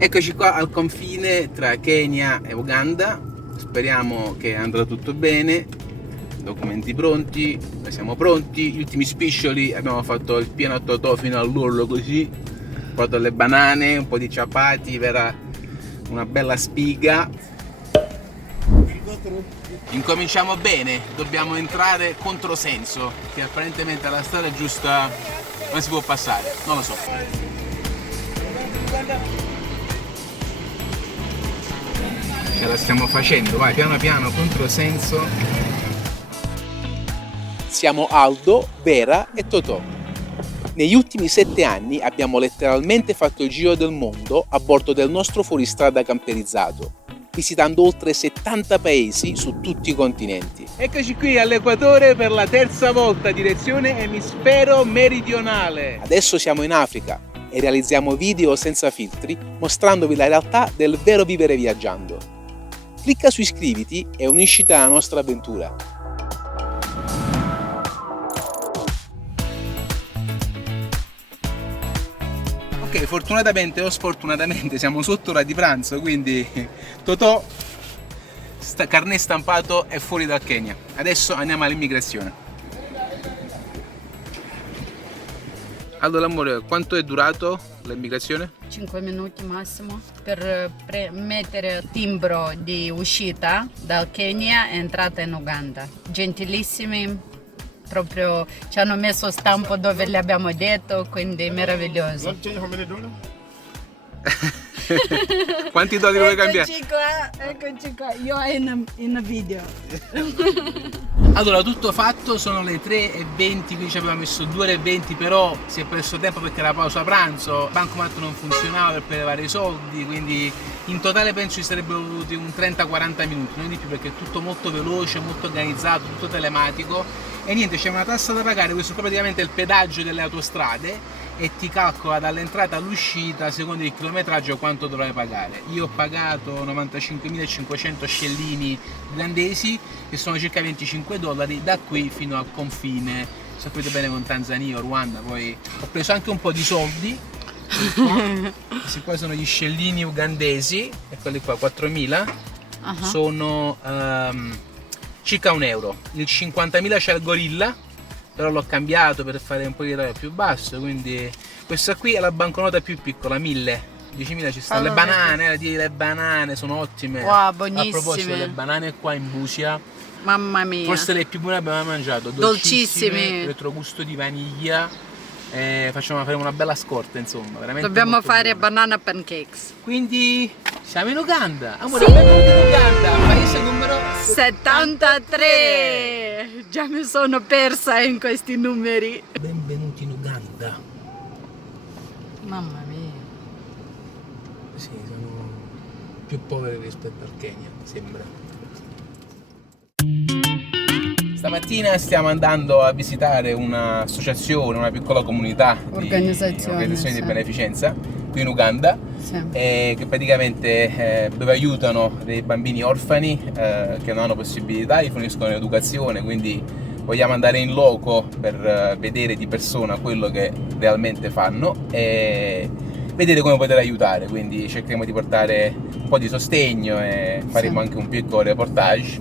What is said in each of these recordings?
Eccoci qua al confine tra Kenya e Uganda, speriamo che andrà tutto bene, documenti pronti, noi siamo pronti, gli ultimi spiccioli, abbiamo fatto il pieno a totò fino all'orlo così, portato le banane, un po' di ciapati, verrà una bella spiga. Incominciamo bene, dobbiamo entrare controsenso, che apparentemente la strada è giusta, non si può passare, non lo so. Ce la stiamo facendo, vai piano piano, controsenso. Siamo Aldo, Vera e Totò. Negli ultimi 7 anni abbiamo letteralmente fatto il giro del mondo a bordo del nostro fuoristrada camperizzato, visitando oltre 70 paesi su tutti i continenti. Eccoci qui all'equatore per la terza volta, direzione emisfero meridionale. Adesso siamo in Africa e realizziamo video senza filtri, mostrandovi la realtà del vero vivere viaggiando. Clicca su iscriviti e unisciti alla nostra avventura. Ok, fortunatamente o sfortunatamente siamo sotto ora di pranzo, quindi Totò, carnet stampato, è fuori dal Kenya. Adesso andiamo all'immigrazione. Allora amore, quanto è durato l'immigrazione? 5 minuti massimo per mettere timbro di uscita dal Kenya e entrata in Uganda. Gentilissimi, proprio ci hanno messo stampo dove le abbiamo detto, quindi meraviglioso. Quanti dollari vuoi cambiare? Eccoci qua, io in video. Allora, tutto fatto, sono le 3:20, quindi ci abbiamo messo 2 ore e 20, però si è perso tempo perché era pausa pranzo, il bancomat non funzionava per prelevare i soldi, quindi in totale penso ci sarebbero voluti un 30-40 minuti, non di più, perché è tutto molto veloce, molto organizzato, tutto telematico. E niente, c'è una tassa da pagare, questo è praticamente il pedaggio delle autostrade e ti calcola dall'entrata all'uscita, secondo il chilometraggio, quanto dovrai pagare. Io ho pagato 95.500 scellini ugandesi, che sono circa 25 dollari, da qui fino al confine, se capite bene, con Tanzania o Ruanda. Poi ho preso anche un po' di soldi, questi qua sono gli scellini ugandesi, e quelli qua 4.000, sono circa €1. Il 50.000 c'è il gorilla, però l'ho cambiato per fare un po' di taglio più basso, quindi questa qui è la banconota più piccola, 1.000. 10.000 ci stanno. Le banane, le banane sono ottime. Wow, buonissime. A proposito, le banane qua in Busia, Mamma mia. forse le più buone abbiamo mai mangiato, Dolcissime. retrogusto di vaniglia, faremo una bella scorta, insomma, veramente. Dobbiamo fare buona. banana pancakes. Quindi siamo in Uganda, amore, benvenuti in Uganda, paese numero 73. Già mi sono persa in questi numeri. Benvenuti in Uganda. Mamma mia. Sì, sono più poveri rispetto al Kenya, sembra. Stamattina stiamo andando a visitare un'associazione, una piccola comunità Organizzazione di beneficenza qui in Uganda, Sì. Che praticamente dove aiutano dei bambini orfani che non hanno possibilità, gli forniscono educazione, quindi vogliamo andare in loco per vedere di persona quello che realmente fanno e vedere come poter aiutare, quindi cercheremo di portare un po' di sostegno e faremo anche un piccolo reportage,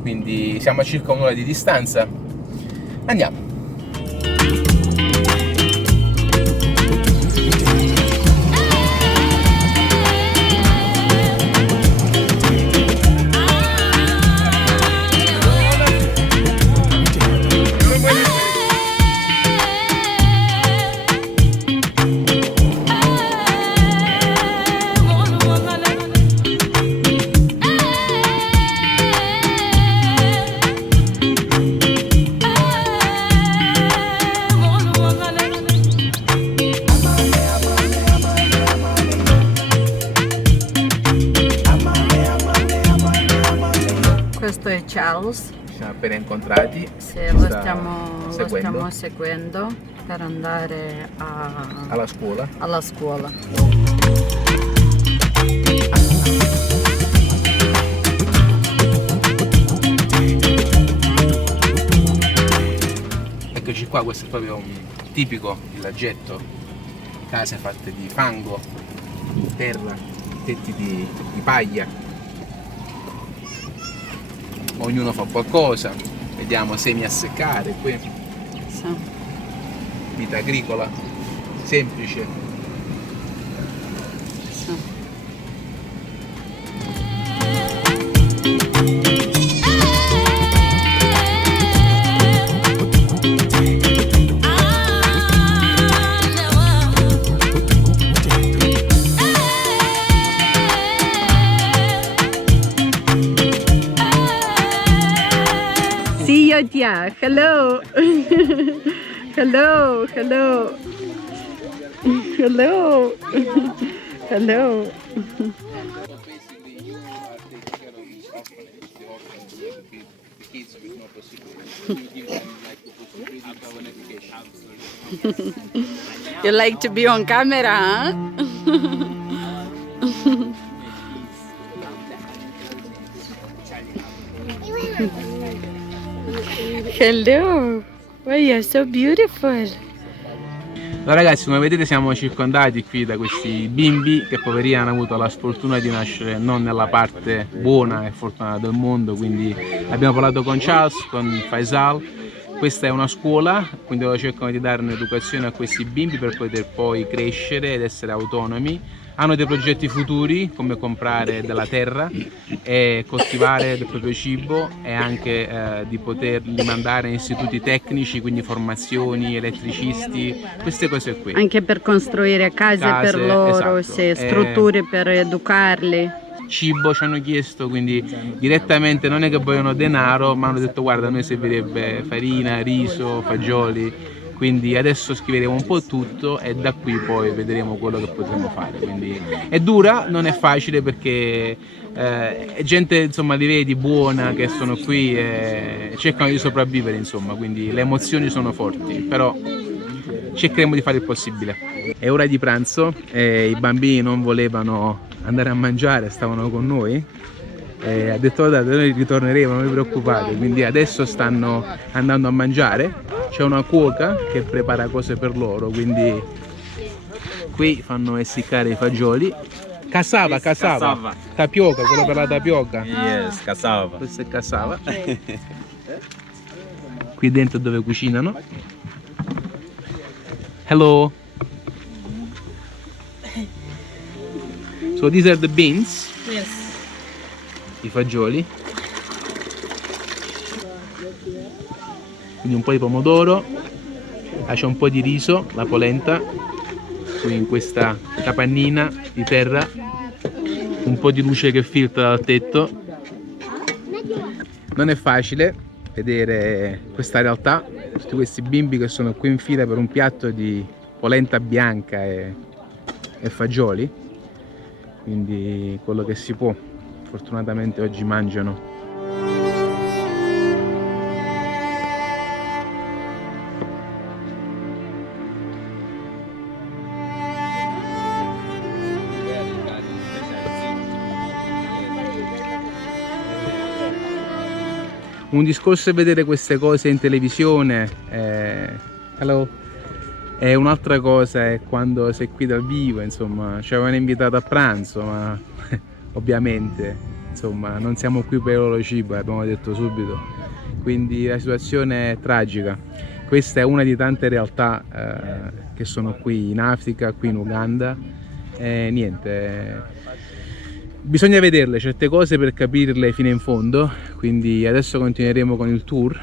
quindi siamo a circa un'ora di distanza. Andiamo! Questo è Charles. Ci siamo appena incontrati. Sì, ci lo sta stiamo seguendo per andare alla scuola. alla scuola. Eccoci qua, questo è proprio un tipico villaggetto, case fatte di fango, terra, tetti di paglia. Ognuno fa qualcosa, vediamo semi a seccare qui, Sì. vita agricola, semplice. Sì. See you, Tia. Hello. Hello. Hello. Hello. Hello. So basically you are taking care of this orphanage, the orphanage, the kids with no possibility. You give them like the possibility to have an education. You like to be on camera, huh? Hello. Oh, you're so beautiful. Allora ragazzi, come vedete siamo circondati qui da questi bimbi che poverini hanno avuto la sfortuna di nascere non nella parte buona e fortunata del mondo, quindi abbiamo parlato con Charles, con Faisal. Questa è una scuola, quindi loro cercano di dare un'educazione a questi bimbi per poter poi crescere ed essere autonomi. Hanno dei progetti futuri come comprare della terra e coltivare del proprio cibo e anche di poterli mandare in istituti tecnici, quindi formazioni, elettricisti, queste cose qui. Anche per costruire case per loro, esatto. sì, strutture per educarli. Cibo ci hanno chiesto, quindi direttamente non è che vogliono denaro, ma hanno detto guarda, a noi servirebbe farina, riso, fagioli. Quindi adesso scriveremo un po' tutto e da qui poi vedremo quello che potremo fare. Quindi è dura, non è facile perché è gente, insomma, li vedi buona che sono qui e cercano di sopravvivere, insomma, quindi le emozioni sono forti, però cercheremo di fare il possibile. È ora di pranzo e i bambini non volevano andare a mangiare, stavano con noi. Ha detto guardate, noi ritorneremo, non vi preoccupate, quindi adesso stanno andando a mangiare. C'è una cuoca che prepara cose per loro, quindi qui fanno essiccare i fagioli. Cassava, tapioca, quello per la tapioca. Yes, cassava. Questo è cassava. Qui dentro dove cucinano. Hello. So these are the beans. Yes. I fagioli, quindi un po' di pomodoro, c'è un po' di riso, la polenta, qui in questa capannina di terra, un po' di luce che filtra dal tetto. Non è facile vedere questa realtà, tutti questi bimbi che sono qui in fila per un piatto di polenta bianca e fagioli, quindi quello che si può. Fortunatamente oggi mangiano. Un discorso è vedere queste cose in televisione, hello. E un'altra cosa è quando sei qui dal vivo, insomma, ci avevano invitato a pranzo, ma ovviamente, insomma, non siamo qui per il loro cibo, abbiamo detto subito. Quindi la situazione è tragica. Questa è una di tante realtà che sono qui in Africa, qui in Uganda. E niente. Bisogna vederle certe cose per capirle fino in fondo, quindi adesso continueremo con il tour.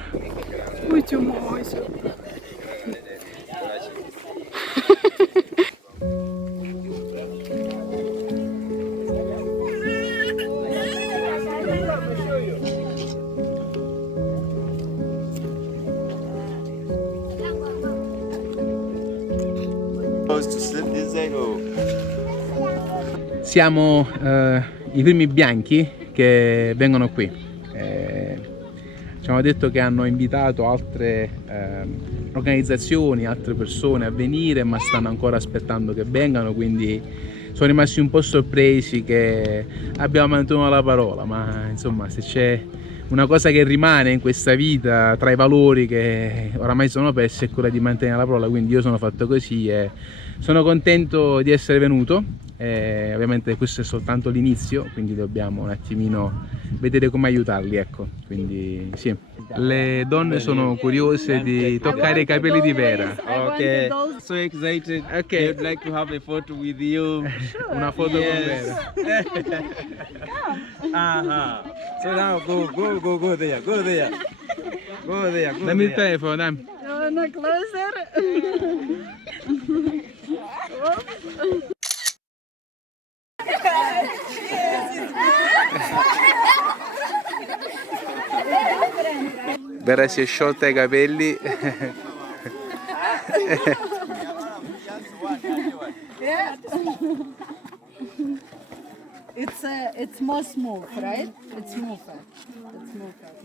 Siamo i primi bianchi che vengono qui. Ci hanno detto che hanno invitato altre organizzazioni, altre persone a venire, ma stanno ancora aspettando che vengano, quindi sono rimasti un po' sorpresi che abbiamo mantenuto la parola, ma insomma, se c'è una cosa che rimane in questa vita tra i valori che oramai sono persi è quella di mantenere la parola, quindi io sono fatto così e sono contento di essere venuto. Ovviamente questo è soltanto l'inizio, quindi dobbiamo un attimino vedere come aiutarli, ecco. Quindi sì, le donne sono curiose di toccare i capelli di Vera. Okay, so excited. Okay. I'd like to have a photo with you. Una foto con Yes. Vera. So now go there, go there. Go there, go Dammi il there. telefono, dammi. Wanna closer? Vera si è sciolta i capelli. It's more smooth, right? It's smoother. It's smoother.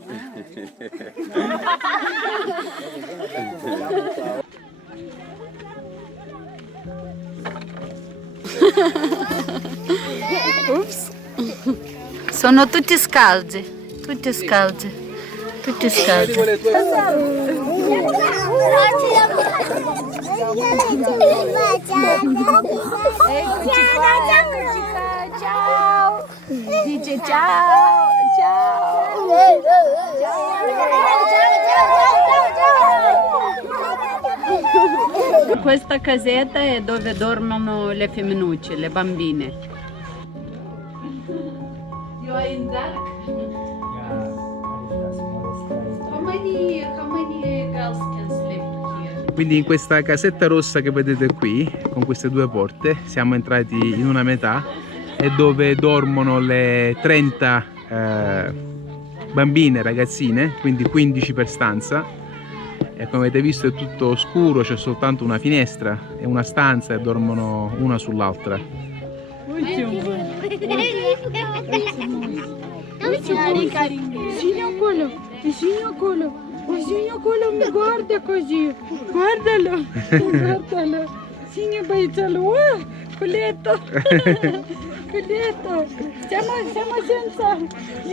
Ups. Sono tutti scalzi, tutti scalzi, tutti scalzi. Ciao. Dice ciao, ciao. Questa casetta è dove dormono le femminucce, le bambine. You are in dark? How many girls can sleep here? Quindi in questa casetta rossa che vedete qui, con queste due porte, siamo entrati in una metà, è dove dormono le 30 bambine, ragazzine, quindi 15 per stanza. E come avete visto è tutto scuro, c'è soltanto una finestra e una stanza e dormono una sull'altra. Signor quello mi guarda così, guardalo, guardalo, signor Baitalo, Coletto, Coletto, siamo senza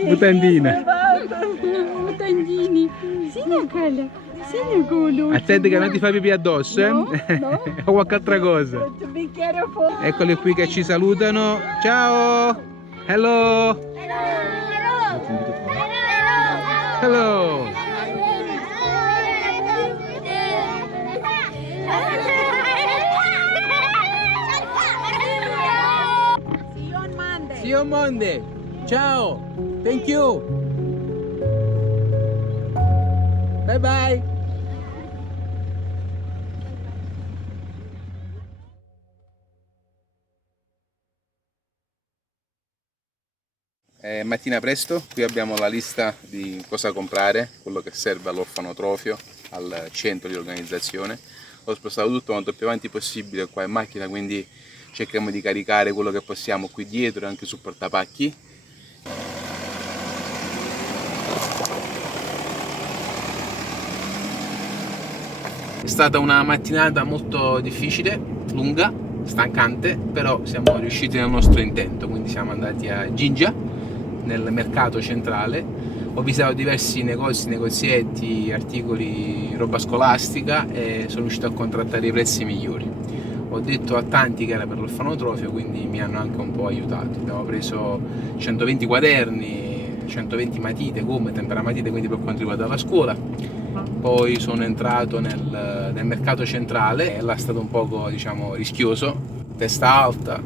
Mutandine. mutandini, signor quello, signor quello. Attenti che non ti fa pipì addosso, No, no. o qualche altra cosa. To be careful. Eccoli qui che ci salutano. Ciao! Hello! Hello! See you on Monday. Ciao. Thank you. Bye bye. Mattina presto, qui abbiamo la lista di cosa comprare, quello che serve all'orfanotrofio, al centro di organizzazione. Ho spostato tutto quanto più avanti possibile qua in macchina, quindi cerchiamo di caricare quello che possiamo qui dietro e anche sul portapacchi. È stata una mattinata molto difficile, lunga, stancante, però siamo riusciti nel nostro intento, quindi siamo andati a Jinja, nel mercato centrale. Ho visitato diversi negozi, negozietti, articoli, roba scolastica e sono riuscito a contrattare i prezzi migliori. Ho detto a tanti che era per l'orfanotrofio, quindi mi hanno anche un po' aiutato. Abbiamo preso 120 quaderni, 120 matite, gomme, temperamatite, quindi per quanto riguarda la scuola. Poi sono entrato nel mercato centrale e là è stato un poco, diciamo, rischioso, testa alta,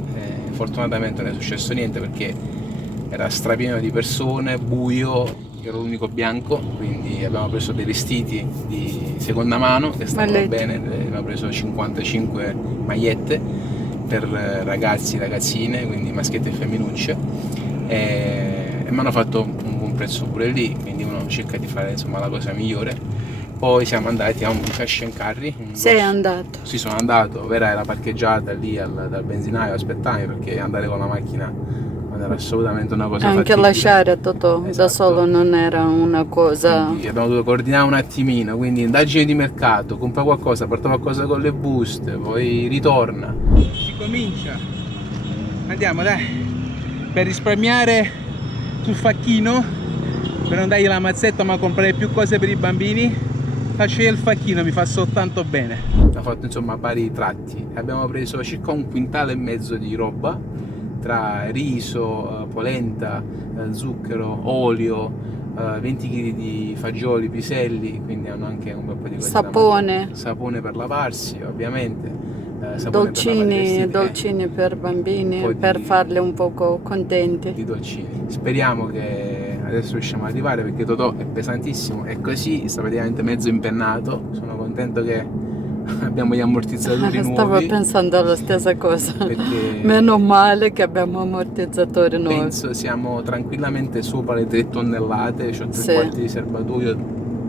fortunatamente non è successo niente perché era strapieno di persone, buio, ero l'unico bianco, quindi abbiamo preso dei vestiti di seconda mano che stavano bene, abbiamo preso 55 magliette per ragazzi e ragazzine, quindi maschiette e femminucce, e mi hanno fatto un buon prezzo pure lì, quindi uno cerca di fare insomma la cosa migliore. Poi siamo andati a un cash and carry. Sei andato? Sì, sono andato, Vera era parcheggiata lì dal benzinaio a aspettarmi perché andare con la macchina non era assolutamente una cosa Anche fattibile. lasciare Totò da Esatto. solo non era una cosa. Quindi abbiamo dovuto coordinare un attimino, quindi indagine di mercato, compra qualcosa, porta qualcosa con le buste, poi ritorna. Si comincia. Andiamo dai, per risparmiare sul facchino, per non dargli la mazzetta ma comprare più cose per i bambini, faccio io il facchino, mi fa soltanto bene. fatto insomma vari tratti. Abbiamo preso circa 1,5 quintali di roba, tra riso, polenta, zucchero, olio, 20 kg di fagioli, piselli, quindi hanno anche un bel po' di cose da mangiare. Sapone per lavarsi ovviamente, sapone per lavare i vestiti, dolcini per bambini, un po' per di- farli un poco contenti. di dolcini. Speriamo che adesso riusciamo ad arrivare, perché Totò è pesantissimo e così sta praticamente mezzo impennato. Sono contento che abbiamo gli ammortizzatori Stavo nuovi, pensando alla stessa cosa. perché Meno male che abbiamo ammortizzatori nuovi. penso siamo tranquillamente sopra le 3 tonnellate, cioè 3 Sì. quarti di serbatoio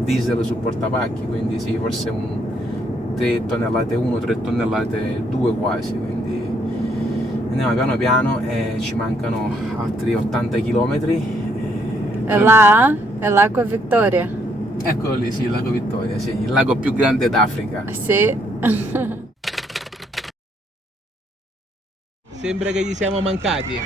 diesel su portapacchi, quindi sì, forse 3 tonnellate 1, 3 tonnellate 2 quasi, quindi andiamo piano piano e ci mancano altri 80 km. E là? È l'acqua Vittoria? Eccolo lì, sì, il lago Vittoria, sì, il lago più grande d'Africa. Sì. Sembra che gli siamo mancati.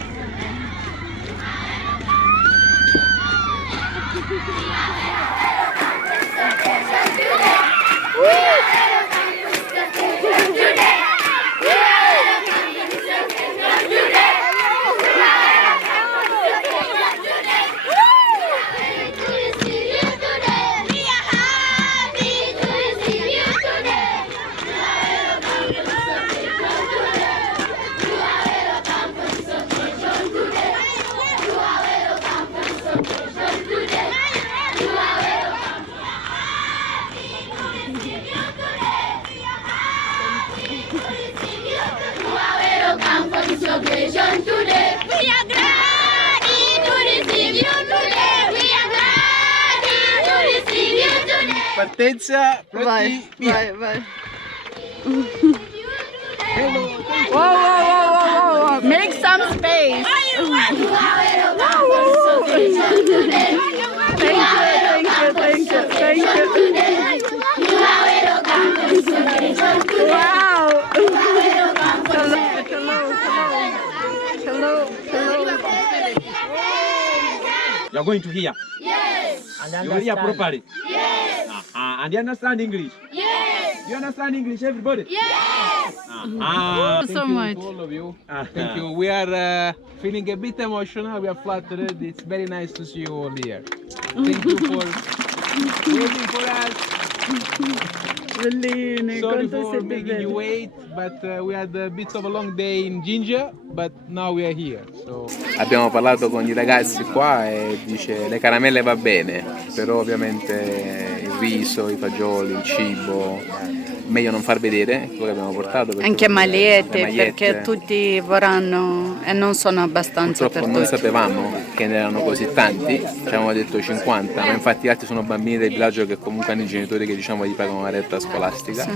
Occasion today. We are glad to receive you today. We are glad to receive you today. Partenza, Vai, pronti, via. vai, vai. Whoa. Make some space. Thank you. Wow. Hello. You're going to hear? Yes. And you hear properly? Yes. And you understand English? Yes. You understand English, everybody? Yes. Thank you so much. To all of you. Thank you. We are feeling a bit emotional. We are flattered. It's very nice to see you all here. Thank you for waiting for us. Bellini, Sorry quanto for siete making you belli. wait, but we had a bit of a long day in Jinja, but now we are here. So. Abbiamo parlato con i ragazzi qua e dice le caramelle va bene, però ovviamente il riso, i fagioli, il cibo, meglio non far vedere quello che abbiamo portato. Anche le magliette, perché tutti vorranno e non sono abbastanza purtroppo per non tutti. sapevamo che ne erano così tanti, ci avevamo detto 50, ma infatti gli altri sono bambini del villaggio che comunque hanno i genitori che diciamo gli pagano la retta scolastica.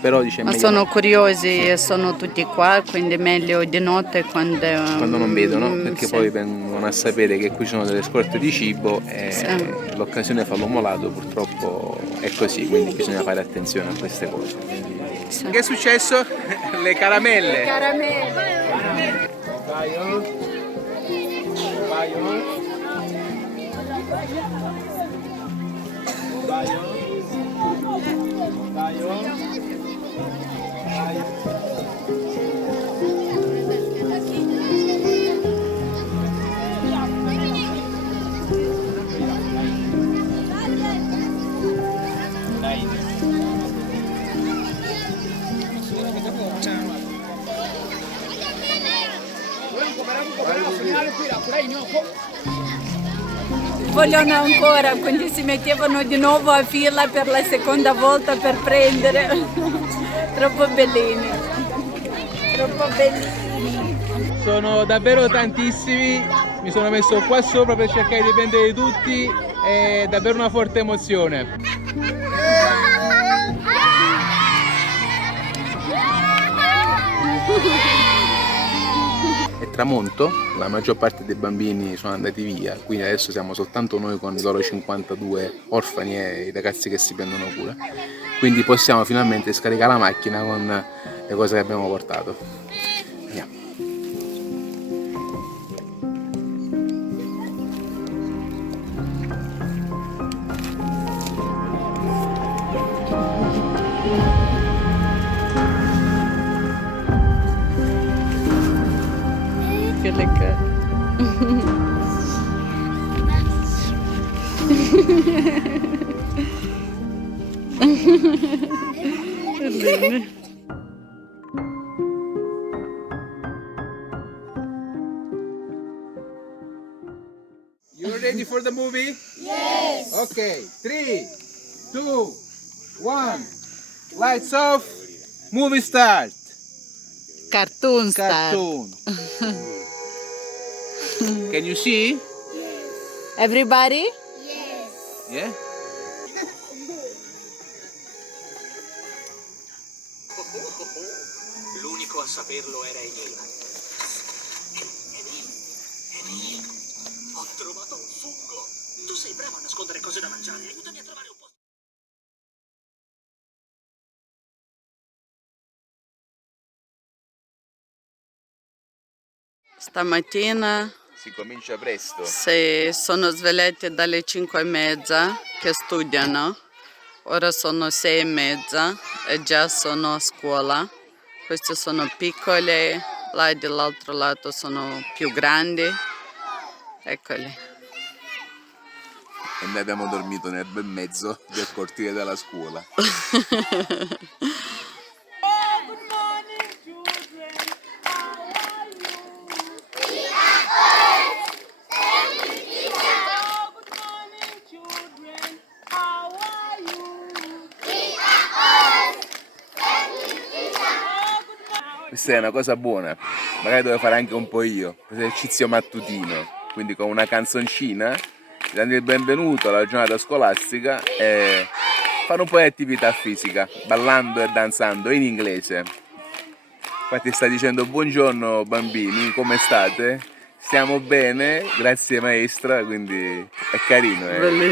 Però dice Ma meglio sono curiosi e sono tutti qua, quindi meglio di notte quando non vedono, perché sì. poi vengono a sapere che qui ci sono delle scorte di cibo e Sì. l'occasione fa l'uomo ladro, purtroppo è così, quindi bisogna fare attenzione a queste cose. Sì. Che è successo? Le caramelle. Caramelle. Vogliono ancora, quindi si mettevano di nuovo a fila per la seconda volta per prendere. Troppo bellini. Troppo bellini. Sono davvero tantissimi, mi sono messo qua sopra per cercare di prendere tutti, è davvero una forte emozione. È tramonto, la maggior parte dei bambini sono andati via, quindi adesso siamo soltanto noi con i loro 52 orfani e i ragazzi che si prendono cura. Quindi possiamo finalmente scaricare la macchina con le cose che abbiamo portato. Andiamo. Angelica. Bene. You ready for the movie? Yes. Okay, 3, 2, 1. Lights off. Movie start. Cartoon star. Cartoon. Can you see? Everybody? Yeah. L'unico a saperlo era Emil. Emil, ho trovato un fungo. Tu sei bravo a nascondere cose da mangiare. Aiutami a trovare un po'. Stamattina Si comincia presto. sono svegliati dalle 5:30 che studiano. Ora sono 6:30 e già sono a scuola. Questi sono piccoli, là dall'altro lato sono più grandi. Eccoli. E noi abbiamo dormito nel bel mezzo del cortile della scuola. Questa è una cosa buona, magari devo fare anche un po' io, esercizio mattutino, quindi con una canzoncina, dando il benvenuto alla giornata scolastica e fare un po' di attività fisica, ballando e danzando in inglese. Infatti sta dicendo buongiorno bambini, come state? Stiamo bene, grazie maestra, quindi è carino,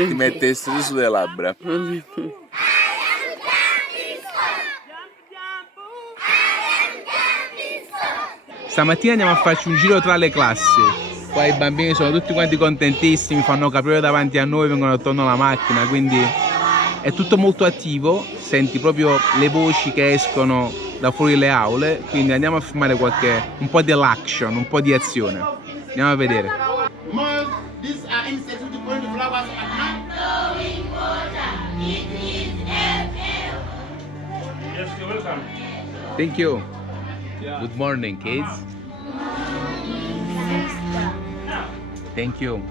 ti mette il sorriso sulle labbra. Stamattina andiamo a farci un giro tra le classi. Qua i bambini sono tutti quanti contentissimi, fanno capriola davanti a noi, vengono attorno alla macchina, quindi è tutto molto attivo, senti proprio le voci che escono da fuori le aule, quindi andiamo a filmare un po' dell'action, un po' di azione. Andiamo a vedere. These are insects which point flowers at night. Yes, you're welcome. Thank you. Good morning, kids. Thank you.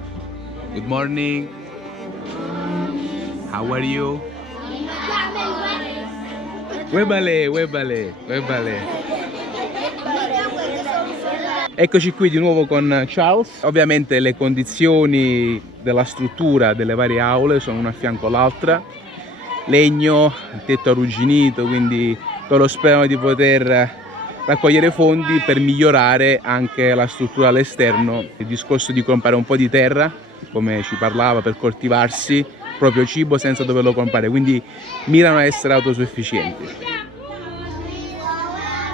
Good morning. How are you? Webale, webale, webale. Eccoci qui di nuovo con Charles. Ovviamente le condizioni della struttura delle varie aule sono una a fianco all'altra. Legno, il tetto arrugginito, quindi loro sperano di poter raccogliere fondi per migliorare anche la struttura all'esterno. Il discorso di comprare un po' di terra, come ci parlava, per coltivarsi proprio cibo senza doverlo comprare, quindi mirano a essere autosufficienti.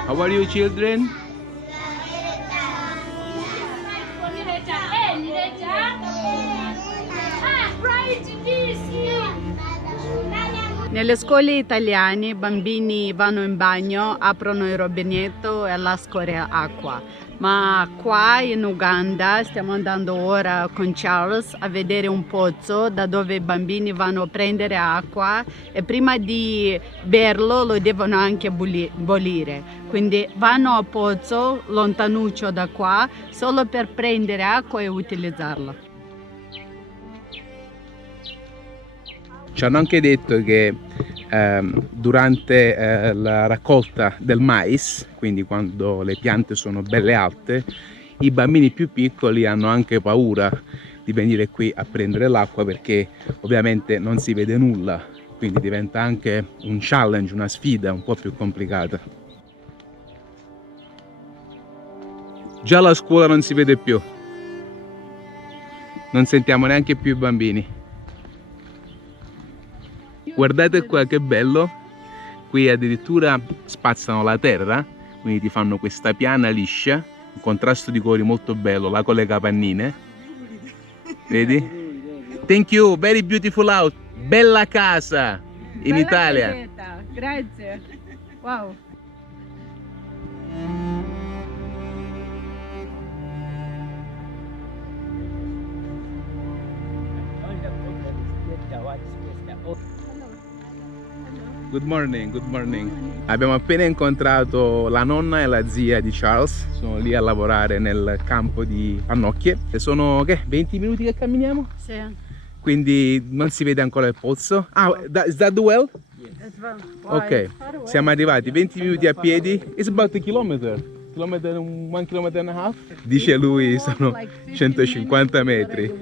How are you, children? Nelle scuole italiane i bambini vanno in bagno, aprono il rubinetto e la scorre acqua. Ma qua in Uganda stiamo andando ora con Charles a vedere un pozzo da dove i bambini vanno a prendere acqua e prima di berlo lo devono anche bollire. Quindi vanno a pozzo lontanuccio da qua solo per prendere acqua e utilizzarla. Ci hanno anche detto che durante la raccolta del mais, quindi quando le piante sono belle alte, i bambini più piccoli hanno anche paura di venire qui a prendere l'acqua perché ovviamente non si vede nulla, quindi diventa anche un challenge, una sfida un po' più complicata. Già la scuola non si vede più, non sentiamo neanche più i bambini. Guardate qua che bello, qui addirittura spazzano la terra, quindi ti fanno questa piana liscia, un contrasto di colori molto bello, là con le capannine, vedi? Thank you, very beautiful house, bella casa in Bella Italia. casetta, grazie, wow. Good morning, good morning. Abbiamo appena incontrato la nonna e la zia di Charles, sono lì a lavorare nel campo di pannocchie. E sono 20 minuti che camminiamo? Sì. Quindi non si vede ancora il pozzo. Ah, is that the well? Ok, siamo arrivati 20 minuti a piedi. It's about a kilometer. 1 chilometro and a half. Dice lui sono 150 metri.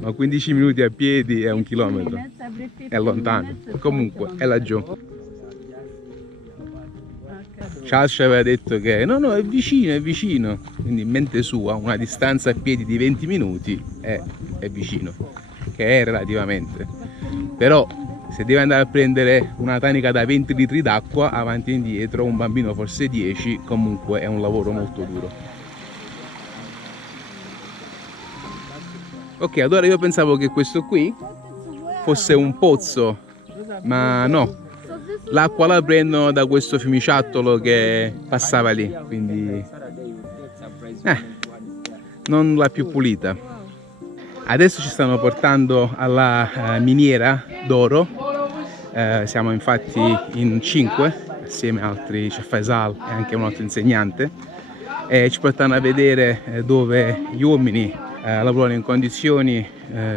Ma 15 minuti a piedi è 1 chilometro. È lontano. Comunque è laggiù. Charles ci aveva detto che no, è vicino. Quindi in mente sua una distanza a piedi di 20 minuti è vicino. Che è relativamente. Però se deve andare a prendere una tanica da 20 litri d'acqua avanti e indietro, un bambino forse 10, comunque è un lavoro molto duro. Ok, allora io pensavo che questo qui fosse un pozzo, ma no, l'acqua la prendono da questo fiumiciattolo che passava lì, quindi non la più pulita. Adesso ci stanno portando alla miniera d'oro, siamo infatti in 5 assieme a altri chef Faisal e anche un altro insegnante, e ci portano a vedere dove gli uomini lavorano in condizioni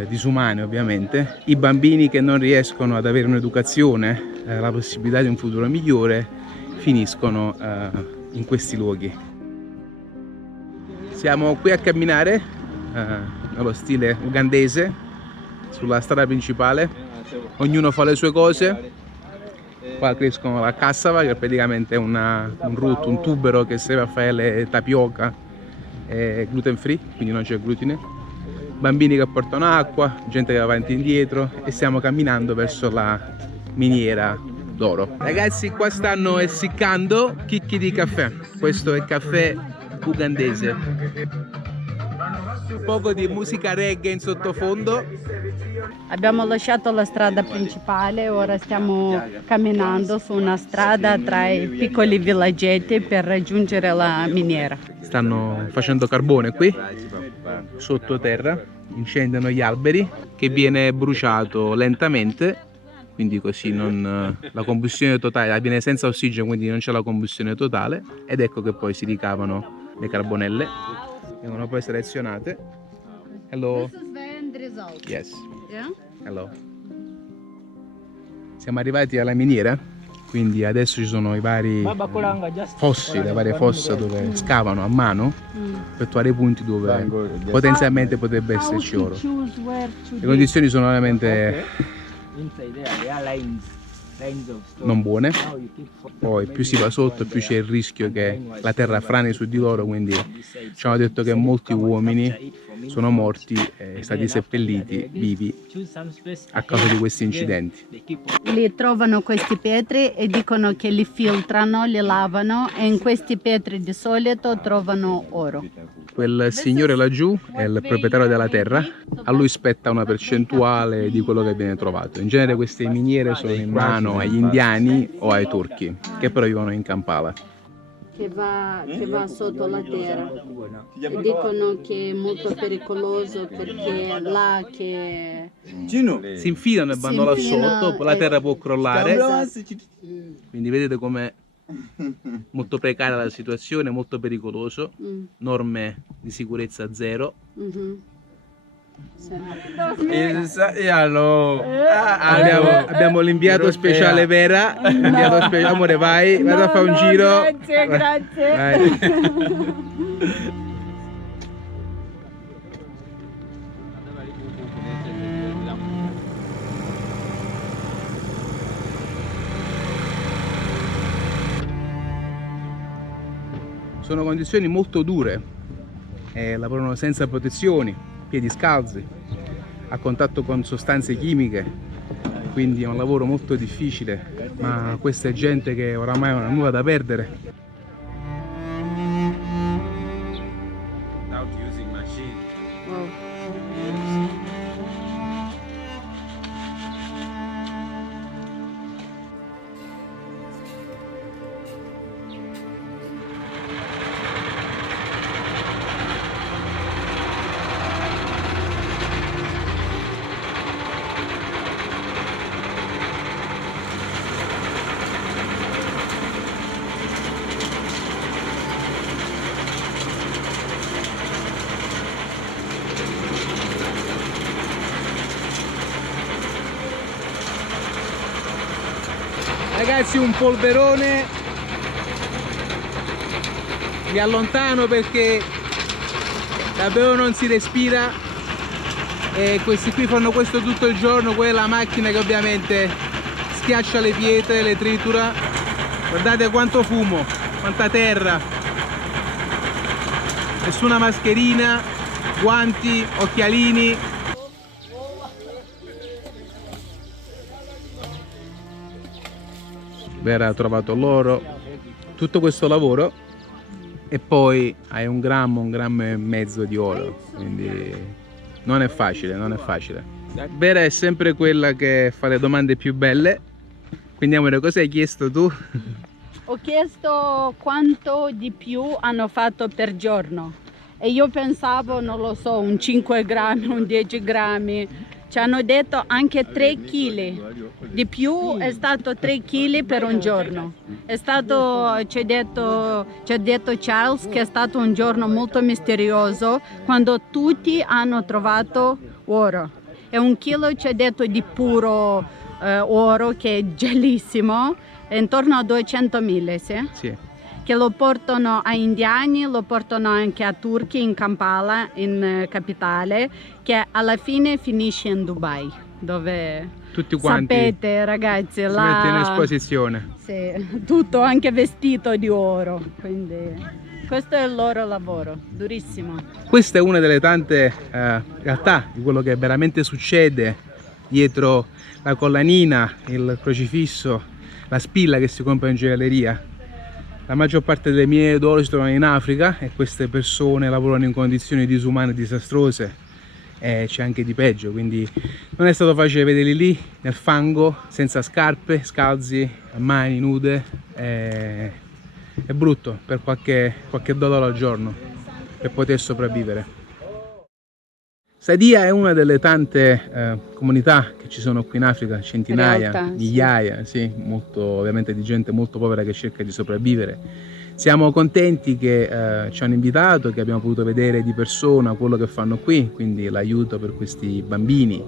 disumane, ovviamente, i bambini che non riescono ad avere un'educazione, la possibilità di un futuro migliore, finiscono in questi luoghi. Siamo qui a camminare nello stile ugandese sulla strada principale, ognuno fa le sue cose. Qua crescono la cassava, che praticamente è un root, un tubero che serve a fare le tapioca, è gluten free, quindi non c'è glutine. Bambini che portano acqua, gente che va avanti e indietro, e stiamo camminando verso la miniera d'oro. Ragazzi, qua stanno essiccando chicchi di caffè. Questo è caffè ugandese. Un poco di musica reggae in sottofondo. Abbiamo lasciato la strada principale, ora stiamo camminando su una strada tra i piccoli villaggetti per raggiungere la miniera. Stanno facendo carbone qui, sottoterra, incendiano gli alberi che viene bruciato lentamente, quindi così la combustione totale avviene senza ossigeno, quindi non c'è la combustione totale, ed ecco che poi si ricavano le carbonelle, vengono poi selezionate. Hello. This is the end result. Yes. Yeah? Hello. Siamo arrivati alla miniera, quindi adesso ci sono i vari fossi, le varie fosse dove scavano a mano per trovare i punti dove potenzialmente potrebbe esserci oro. Le condizioni sono veramente non buone, poi più si va sotto più c'è il rischio che la terra frani su di loro, quindi ci hanno detto che molti uomini sono morti e stati seppelliti vivi a causa di questi incidenti. Li trovano questi pietre e dicono che li filtrano, li lavano, e in questi pietre di solito trovano oro. Quel signore laggiù è il proprietario della terra, a lui spetta una percentuale di quello che viene trovato. In genere queste miniere sono in mano agli indiani o ai turchi, che però vivono in Kampala. Che va sotto la terra, e dicono che è molto pericoloso perché è là che si infilano e vanno là sotto, poi la terra può crollare, quindi vedete com'è molto precaria la situazione, molto pericoloso, norme di sicurezza zero. Abbiamo l'inviato speciale Vera, l'inviato speciale, amore, vai a fare un giro. Grazie. Vai. Sono condizioni molto dure, lavorano senza protezioni, piedi scalzi, a contatto con sostanze chimiche, quindi è un lavoro molto difficile, ma questa è gente che oramai non ha nulla da perdere. Ragazzi, un polverone, mi allontano perché davvero non si respira e questi qui fanno questo tutto il giorno. Quella è la macchina che ovviamente schiaccia le pietre, le tritura. Guardate quanto fumo, quanta terra, nessuna mascherina, guanti, occhialini. Vera ha trovato l'oro, tutto questo lavoro e poi hai 1 grammo e mezzo di oro, quindi non è facile, non è facile. Vera è sempre quella che fa le domande più belle, quindi amore, cosa hai chiesto tu? Ho chiesto quanto di più hanno fatto per giorno e io pensavo, non lo so, un 5 grammi, un 10 grammi. Ci hanno detto anche 3 kg di più, è stato 3 kg per un giorno. È stato, ci ha detto Charles che è stato un giorno molto misterioso quando tutti hanno trovato oro. E 1 chilo ci ha detto di puro oro che è gelissimo, è intorno a 200.000, sì? Sì. Che lo portano a indiani, lo portano anche a turchi in Kampala, in capitale, che alla fine finisce in Dubai, dove tutti quanti sapete ragazzi, si mette in esposizione. Sì, tutto anche vestito di oro, quindi questo è il loro lavoro, durissimo. Questa è una delle tante realtà di quello che veramente succede dietro la collanina, il crocifisso, la spilla che si compra in gioielleria. La maggior parte delle mine d'oro si trovano in Africa e queste persone lavorano in condizioni disumane e disastrose e c'è anche di peggio, quindi non è stato facile vederli lì nel fango, senza scarpe, scalzi, a mani nude, è brutto per qualche dollaro al giorno per poter sopravvivere. Sadia è una delle tante comunità che ci sono qui in Africa, centinaia, realtà, migliaia, sì, molto, ovviamente di gente molto povera che cerca di sopravvivere. Siamo contenti che ci hanno invitato, che abbiamo potuto vedere di persona quello che fanno qui, quindi l'aiuto per questi bambini,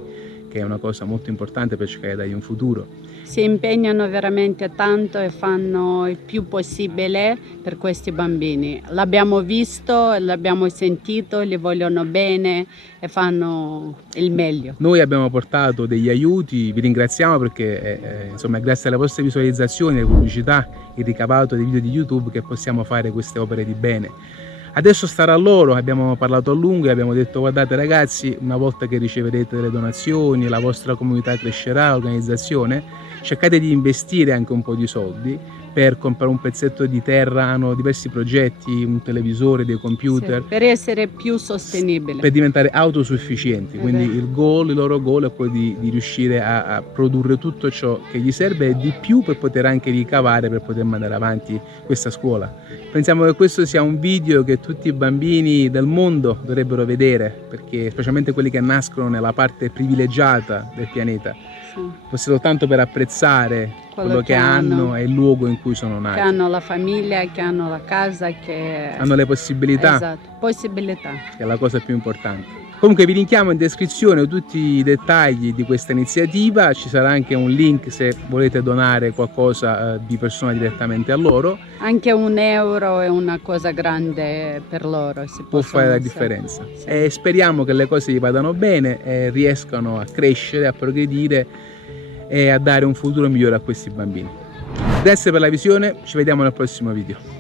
che è una cosa molto importante per cercare di dargli un futuro. Si impegnano veramente tanto e fanno il più possibile per questi bambini. L'abbiamo visto, l'abbiamo sentito, li vogliono bene e fanno il meglio. Noi abbiamo portato degli aiuti, vi ringraziamo perché insomma, è grazie alle vostre visualizzazioni, alle pubblicità, il ricavato dei video di YouTube che possiamo fare queste opere di bene. Adesso starà a loro, abbiamo parlato a lungo e abbiamo detto: guardate ragazzi, una volta che riceverete delle donazioni, la vostra comunità crescerà, l'organizzazione, cercate di investire anche un po' di soldi per comprare un pezzetto di terra, hanno diversi progetti, un televisore, dei computer, sì, per essere più sostenibile, per diventare autosufficienti. Quindi il loro goal è quello di riuscire a produrre tutto ciò che gli serve e di più per poter anche ricavare, per poter mandare avanti questa scuola. Pensiamo che questo sia un video che tutti i bambini del mondo dovrebbero vedere, perché specialmente quelli che nascono nella parte privilegiata del pianeta, fosse soltanto per apprezzare quello che hanno e il luogo in cui sono nati. Che hanno la famiglia, che hanno la casa, che hanno le possibilità. Esatto, possibilità. Che è la cosa più importante. Comunque vi linkiamo in descrizione tutti i dettagli di questa iniziativa, ci sarà anche un link se volete donare qualcosa di persona direttamente a loro. Anche €1 è una cosa grande per loro. Può fare la differenza. Sì. E speriamo che le cose gli vadano bene e riescano a crescere, a progredire e a dare un futuro migliore a questi bambini. Grazie per la visione, ci vediamo nel prossimo video.